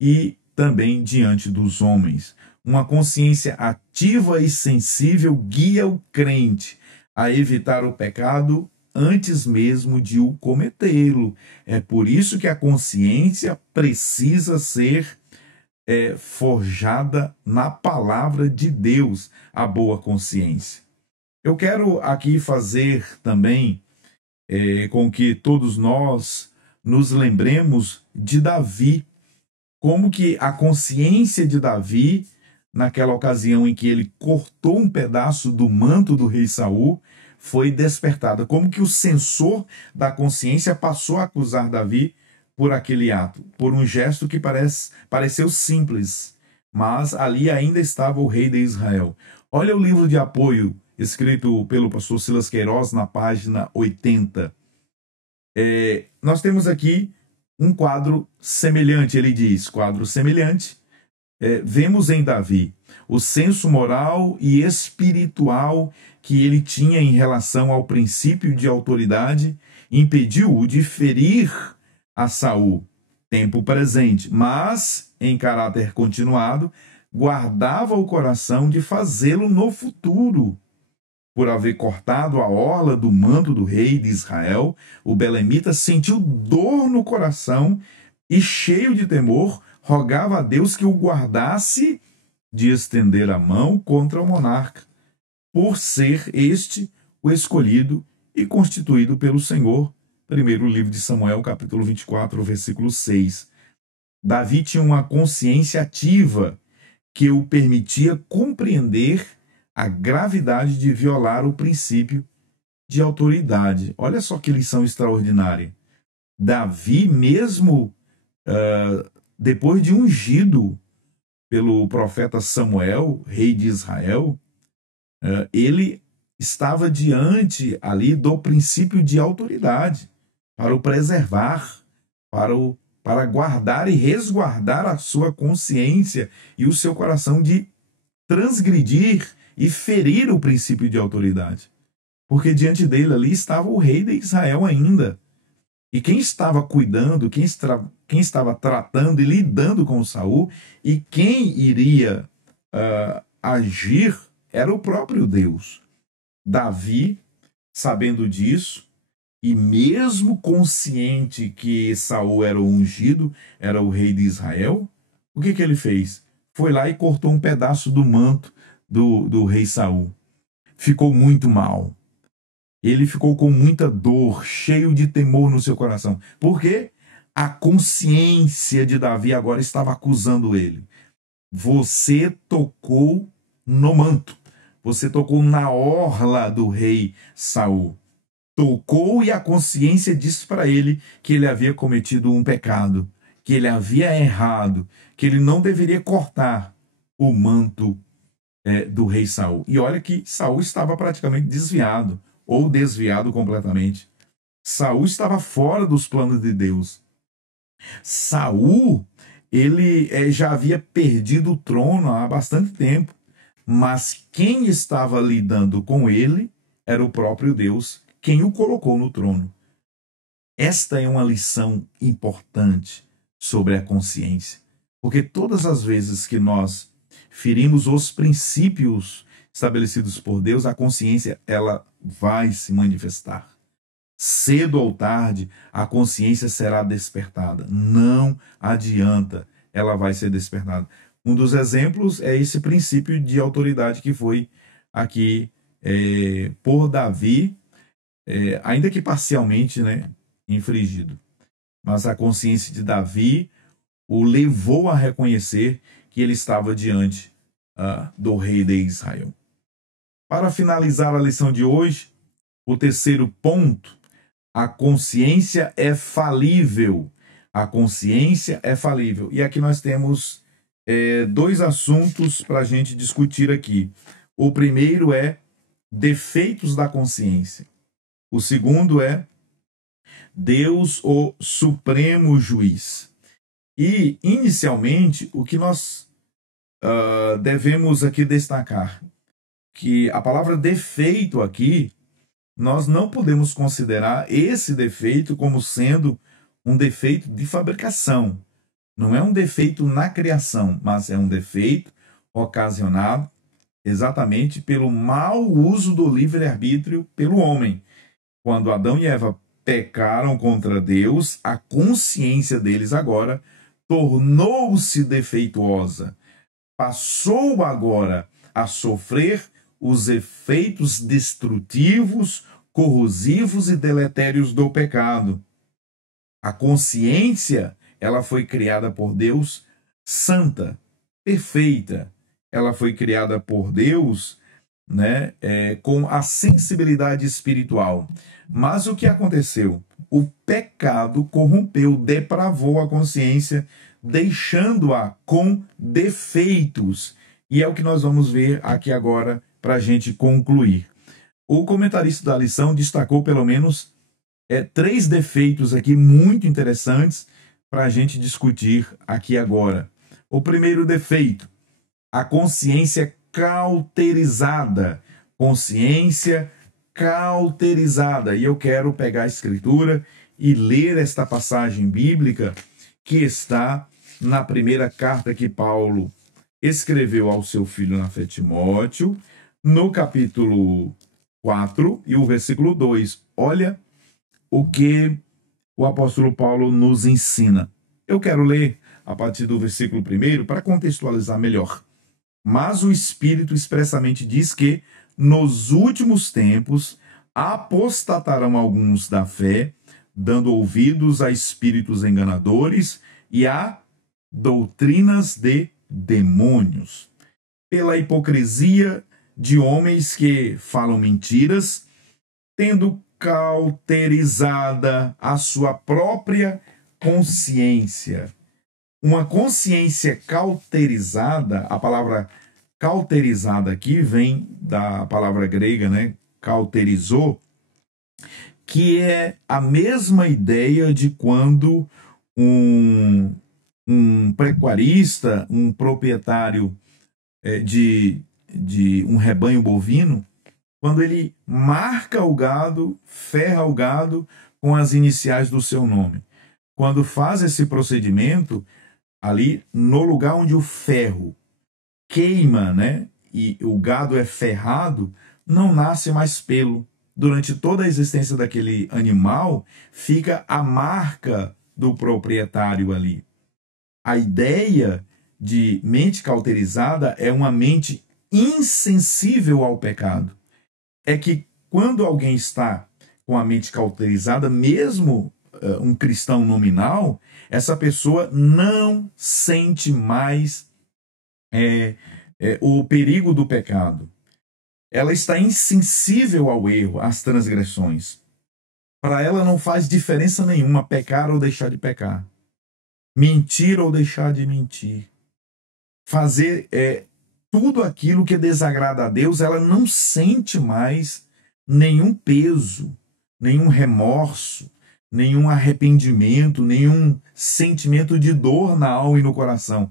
e também diante dos homens. Uma consciência ativa e sensível guia o crente a evitar o pecado antes mesmo de o cometê-lo. É por isso que a consciência precisa ser forjada na palavra de Deus, a boa consciência. Eu quero aqui fazer também com que todos nós nos lembremos de Davi, como que a consciência de Davi, naquela ocasião em que ele cortou um pedaço do manto do rei Saul, foi despertada. Como que o sensor da consciência passou a acusar Davi por aquele ato, por um gesto que pareceu simples, mas ali ainda estava o rei de Israel. Olha o livro de apoio escrito pelo pastor Silas Queiroz na página 80. Nós temos aqui um quadro semelhante, ele diz, quadro semelhante. Vemos em Davi o senso moral e espiritual que ele tinha em relação ao princípio de autoridade, impediu-o de ferir a Saul, tempo presente, mas, em caráter continuado, guardava o coração de fazê-lo no futuro. Por haver cortado a orla do manto do rei de Israel, o belemita sentiu dor no coração e, cheio de temor, rogava a Deus que o guardasse de estender a mão contra o monarca, por ser este o escolhido e constituído pelo Senhor. Primeiro livro de Samuel, capítulo 24, versículo 6. Davi tinha uma consciência ativa que o permitia compreender a gravidade de violar o princípio de autoridade. Olha só que lição extraordinária. Davi, mesmo depois de ungido pelo profeta Samuel, rei de Israel, ele estava diante ali do princípio de autoridade, para o preservar, para guardar e resguardar a sua consciência e o seu coração de transgredir e ferir o princípio de autoridade. Porque diante dele ali estava o rei de Israel ainda. E quem estava cuidando, quem estava tratando e lidando com Saul, e quem iria agir era o próprio Deus. Davi, sabendo disso, e mesmo consciente que Saul era o ungido, era o rei de Israel, o que ele fez? Foi lá e cortou um pedaço do manto do rei Saul. Ficou muito mal. Ele ficou com muita dor, cheio de temor no seu coração. Porque a consciência de Davi agora estava acusando ele. Você tocou no manto. Você tocou na orla do rei Saul. Tocou e a consciência disse para ele que ele havia cometido um pecado, que ele havia errado, que ele não deveria cortar o manto do rei Saul. E olha que Saul estava praticamente desviado, ou desviado completamente. Saul estava fora dos planos de Deus. Saul, ele já havia perdido o trono há bastante tempo, mas quem estava lidando com ele era o próprio Deus, quem o colocou no trono. Esta é uma lição importante sobre a consciência, porque todas as vezes que nós ferimos os princípios estabelecidos por Deus, a consciência ela vai se manifestar. Cedo ou tarde, a consciência será despertada. Não adianta, ela vai ser despertada. Um dos exemplos é esse princípio de autoridade que foi aqui por Davi, ainda que parcialmente, né, infringido. Mas a consciência de Davi o levou a reconhecer que ele estava diante do rei de Israel. Para finalizar a lição de hoje, o terceiro ponto: a consciência é falível. A consciência é falível. E aqui nós temos dois assuntos para a gente discutir aqui. O primeiro é defeitos da consciência. O segundo é Deus, o supremo juiz. E, inicialmente, o que nós devemos aqui destacar, que a palavra defeito aqui, nós não podemos considerar esse defeito como sendo um defeito de fabricação. Não é um defeito na criação, mas é um defeito ocasionado exatamente pelo mau uso do livre-arbítrio pelo homem. Quando Adão e Eva pecaram contra Deus, a consciência deles agora tornou-se defeituosa. Passou agora a sofrer os efeitos destrutivos, corrosivos e deletérios do pecado. A consciência, ela foi criada por Deus santa, perfeita. Ela foi criada por Deus, né, com a sensibilidade espiritual. Mas o que aconteceu? O pecado corrompeu, depravou a consciência, deixando-a com defeitos. E é o que nós vamos ver aqui agora para a gente concluir. O comentarista da lição destacou pelo menos 3 defeitos aqui muito interessantes para a gente discutir aqui agora. O primeiro defeito: a consciência cauterizada. Consciência cauterizada. E eu quero pegar a escritura e ler esta passagem bíblica que está na primeira carta que Paulo escreveu ao seu filho na fé, Timóteo, no capítulo 4 e o versículo 2. Olha o que o apóstolo Paulo nos ensina. Eu quero ler a partir do versículo 1 para contextualizar melhor. Mas o Espírito expressamente diz que nos últimos tempos apostatarão alguns da fé, dando ouvidos a espíritos enganadores e a doutrinas de demônios, pela hipocrisia de homens que falam mentiras, tendo cauterizada a sua própria consciência. Uma consciência cauterizada, a palavra cauterizada aqui vem da palavra grega, né, cauterizou, que é a mesma ideia de quando um pecuarista, um proprietário de um rebanho bovino, quando ele marca o gado, ferra o gado com as iniciais do seu nome. Quando faz esse procedimento, ali no lugar onde o ferro queima, né, e o gado é ferrado, não nasce mais pelo. Durante toda a existência daquele animal, fica a marca do proprietário ali. A ideia de mente cauterizada é uma mente insensível ao pecado. É que quando alguém está com a mente cauterizada, mesmo um cristão nominal, essa pessoa não sente mais o perigo do pecado. Ela está insensível ao erro, às transgressões. Para ela não faz diferença nenhuma pecar ou deixar de pecar, mentir ou deixar de mentir, fazer tudo aquilo que desagrada a Deus, ela não sente mais nenhum peso, nenhum remorso, nenhum arrependimento, nenhum sentimento de dor na alma e no coração.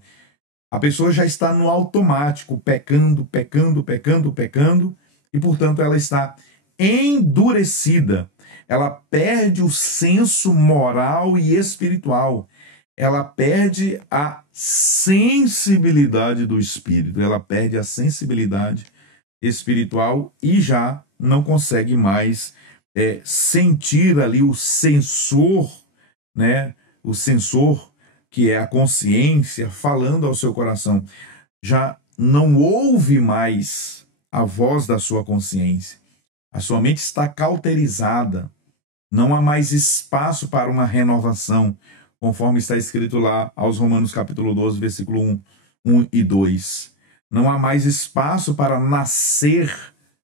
A pessoa já está no automático, pecando, pecando, pecando, pecando, e portanto ela está endurecida. Ela perde o senso moral e espiritual. Ela perde a sensibilidade do espírito. Ela perde a sensibilidade espiritual e já não consegue mais sentir ali o sensor, né? O sensor que é a consciência falando ao seu coração. Já não ouve mais a voz da sua consciência. A sua mente está cauterizada. Não há mais espaço para uma renovação, conforme está escrito lá aos Romanos capítulo 12, versículo 1 e 2. Não há mais espaço para nascer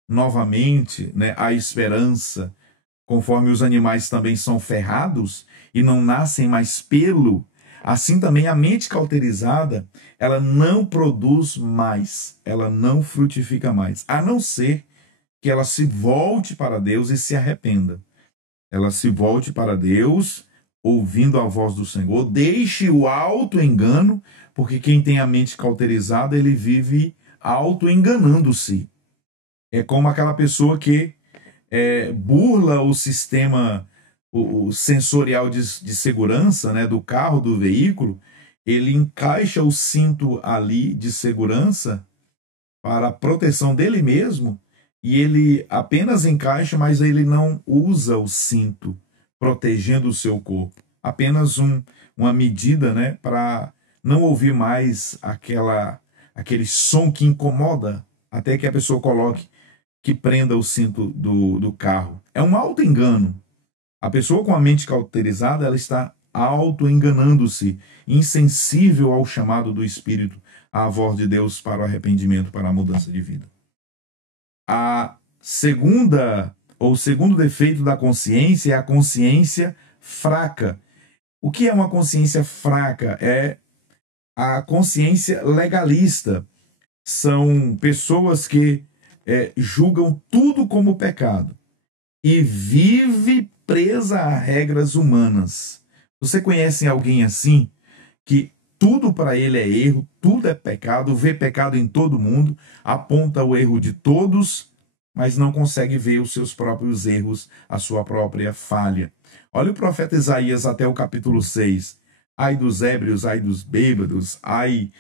novamente, né, a esperança, conforme os animais também são ferrados e não nascem mais pelo, assim também a mente cauterizada, ela não produz mais, ela não frutifica mais, a não ser que ela se volte para Deus e se arrependa. Ela se volte para Deus, ouvindo a voz do Senhor, deixe o auto-engano, porque quem tem a mente cauterizada, ele vive auto-enganando-se. É como aquela pessoa que burla o sistema o sensorial de segurança, né, do carro, do veículo. Ele encaixa o cinto ali de segurança para a proteção dele mesmo, e ele apenas encaixa, mas ele não usa o cinto protegendo o seu corpo. Apenas uma medida, né, para não ouvir mais aquele som que incomoda, até que a pessoa coloque, que prenda o cinto do carro. É um auto-engano. A pessoa com a mente cauterizada, ela está auto-enganando-se, insensível ao chamado do Espírito, à voz de Deus para o arrependimento, para a mudança de vida. A segunda, ou segundo defeito da consciência é a consciência fraca. O que é uma consciência fraca? É a consciência legalista. São pessoas que julgam tudo como pecado e vive presa a regras humanas. Você conhece alguém assim, que tudo para ele é erro, tudo é pecado, vê pecado em todo mundo, aponta o erro de todos, mas não consegue ver os seus próprios erros, a sua própria falha? Olha o profeta Isaías até o capítulo 6. Ai dos ébrios, ai dos bêbados, ai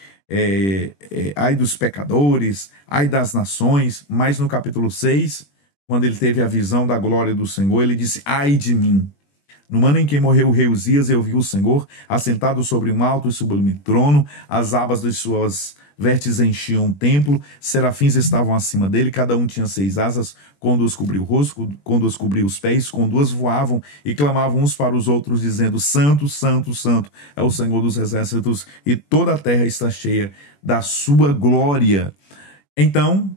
dos pecadores, ai das nações. Mas no capítulo 6, quando ele teve a visão da glória do Senhor, ele disse: ai de mim! No ano em que morreu o rei Uzias, eu vi o Senhor assentado sobre um alto e sublime trono, as abas de suas vestes enchiam o templo, serafins estavam acima dele, cada um tinha 6 asas, com 2 cobria o rosto, com 2 cobria os pés, com 2 voavam e clamavam uns para os outros, dizendo: Santo, Santo, Santo é o Senhor dos exércitos, e toda a terra está cheia da sua glória. Então,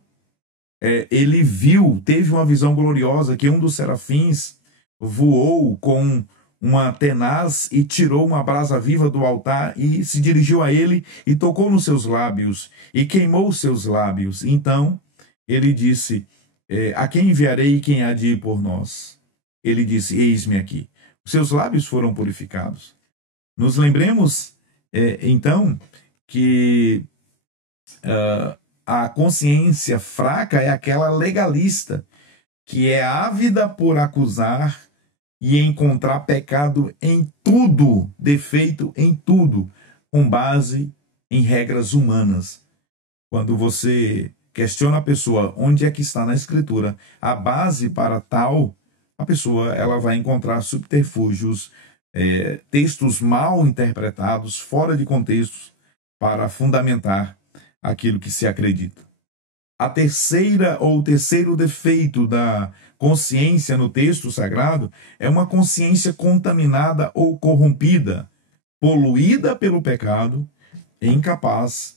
ele viu, teve uma visão gloriosa, que um dos serafins voou com uma tenaz e tirou uma brasa viva do altar e se dirigiu a ele e tocou nos seus lábios e queimou os seus lábios. Então ele disse: a quem enviarei e quem há de ir por nós? Ele disse: eis-me aqui. Os seus lábios foram purificados. Nos lembremos então que a consciência fraca é aquela legalista que é ávida por acusar e encontrar pecado em tudo, defeito em tudo, com base em regras humanas. Quando você questiona a pessoa onde é que está na Escritura a base para tal, a pessoa ela vai encontrar subterfúgios, textos mal interpretados, fora de contextos, para fundamentar aquilo que se acredita. A terceira ou o terceiro defeito da consciência no texto sagrado é uma consciência contaminada ou corrompida, poluída pelo pecado e incapaz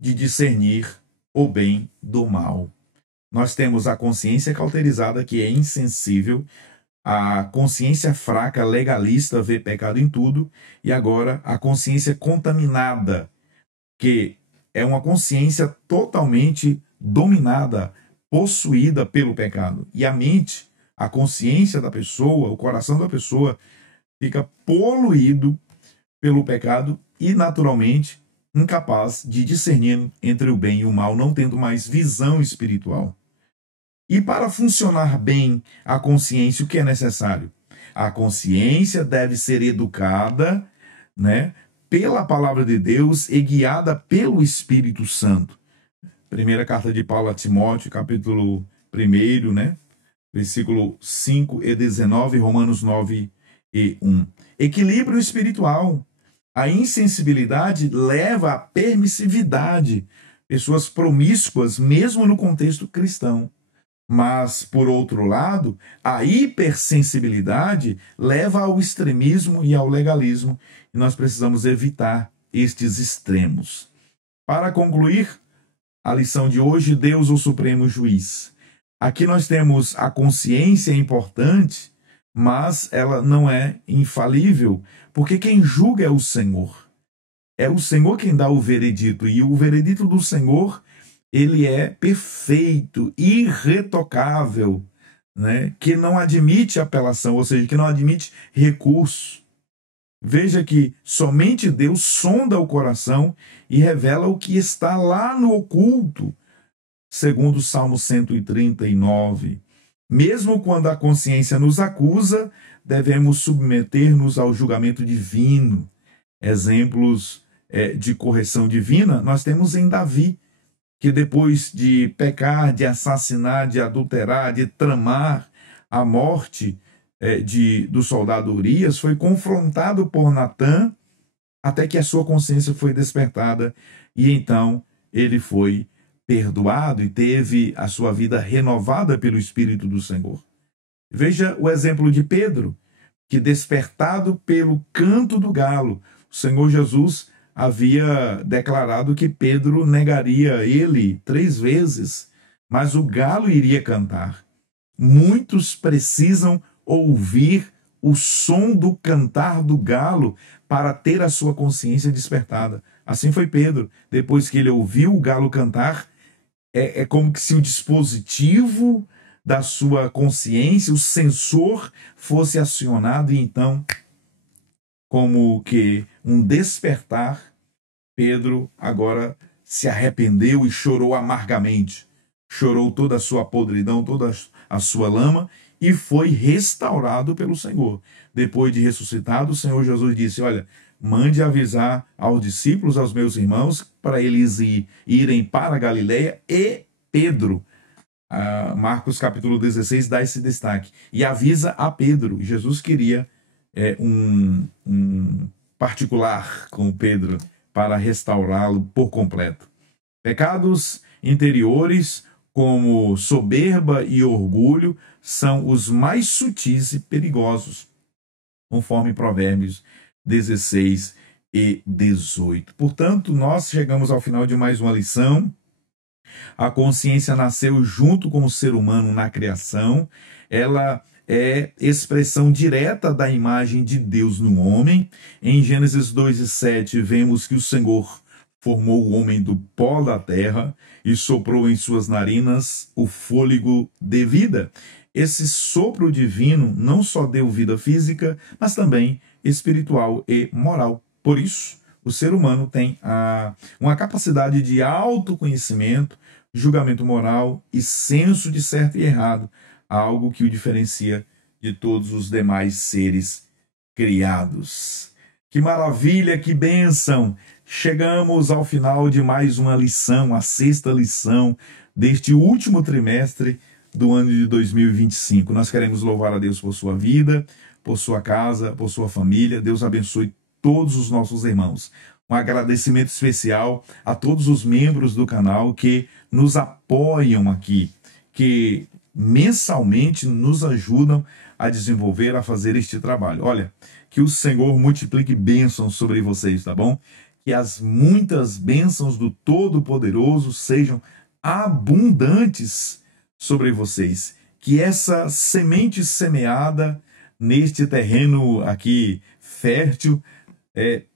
de discernir o bem do mal. Nós temos a consciência cauterizada, que é insensível, a consciência fraca, legalista, vê pecado em tudo, e agora a consciência contaminada, que é uma consciência totalmente dominada, possuída pelo pecado. E a mente, a consciência da pessoa, o coração da pessoa fica poluído pelo pecado e, naturalmente, incapaz de discernir entre o bem e o mal, não tendo mais visão espiritual. E para funcionar bem a consciência, o que é necessário? A consciência deve ser educada, né, pela palavra de Deus e guiada pelo Espírito Santo. Primeira carta de Paulo a Timóteo, capítulo 1, né, versículo 5 e 19, Romanos 9 e 1. Equilíbrio espiritual. A insensibilidade leva à permissividade, pessoas promíscuas, mesmo no contexto cristão. Mas, por outro lado, a hipersensibilidade leva ao extremismo e ao legalismo, e nós precisamos evitar estes extremos. Para concluir a lição de hoje, Deus, o Supremo Juiz. Aqui nós temos a consciência importante, mas ela não é infalível, porque quem julga é o Senhor. É o Senhor quem dá o veredito, e o veredito do Senhor, ele é perfeito, irretocável, né? Que não admite apelação, ou seja, que não admite recurso. Veja que somente Deus sonda o coração e revela o que está lá no oculto, segundo o Salmo 139. Mesmo quando a consciência nos acusa, devemos submeter-nos ao julgamento divino. Exemplos de correção divina nós temos em Davi, que depois de pecar, de assassinar, de adulterar, de tramar a morte do soldado Urias, foi confrontado por Natã, até que a sua consciência foi despertada, e então ele foi perdoado e teve a sua vida renovada pelo Espírito do Senhor. Veja o exemplo de Pedro, que despertado pelo canto do galo, o Senhor Jesus havia declarado que Pedro negaria ele 3 vezes, mas o galo iria cantar. Muitos precisam ouvir o som do cantar do galo para ter a sua consciência despertada. Assim foi Pedro. Depois que ele ouviu o galo cantar, é como se o dispositivo da sua consciência, o sensor, fosse acionado, e então, como que um despertar, Pedro agora se arrependeu e chorou amargamente. Chorou toda a sua podridão, toda a sua lama, e foi restaurado pelo Senhor. Depois de ressuscitado, o Senhor Jesus disse: olha, mande avisar aos discípulos, aos meus irmãos, para eles irem para a Galileia, e Pedro, Marcos capítulo 16 dá esse destaque, e avisa a Pedro. Jesus queria um particular com Pedro para restaurá-lo por completo. Pecados interiores, como soberba e orgulho, são os mais sutis e perigosos, conforme Provérbios 16 e 18. Portanto, nós chegamos ao final de mais uma lição. A consciência nasceu junto com o ser humano na criação. Ela é expressão direta da imagem de Deus no homem. Em Gênesis 2:7, vemos que o Senhor formou o homem do pó da terra e soprou em suas narinas o fôlego de vida. Esse sopro divino não só deu vida física, mas também espiritual e moral. Por isso, o ser humano tem uma capacidade de autoconhecimento, julgamento moral e senso de certo e errado, algo que o diferencia de todos os demais seres criados. Que maravilha, que bênção! Chegamos ao final de mais uma lição, a 6ª lição deste último trimestre do ano de 2025. Nós queremos louvar a Deus por sua vida, por sua casa, por sua família. Deus abençoe todos os nossos irmãos. Um agradecimento especial a todos os membros do canal que nos apoiam aqui, que mensalmente nos ajudam a desenvolver, a fazer este trabalho. Olha, que o Senhor multiplique bênçãos sobre vocês, tá bom? Que as muitas bênçãos do Todo-Poderoso sejam abundantes sobre vocês. Que essa semente semeada neste terreno aqui fértil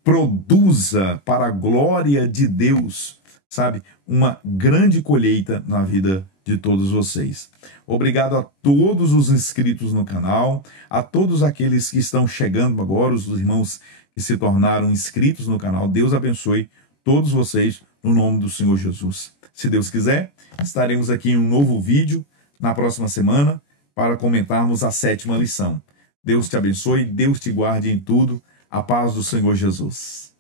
produza para a glória de Deus sabe, uma grande colheita na vida de todos vocês. Obrigado a todos os inscritos no canal, a todos aqueles que estão chegando agora, os irmãos que se tornaram inscritos no canal. Deus abençoe todos vocês no nome do Senhor Jesus. Se Deus quiser, estaremos aqui em um novo vídeo na próxima semana para comentarmos a 7ª lição. Deus te abençoe, Deus te guarde em tudo. A paz do Senhor Jesus.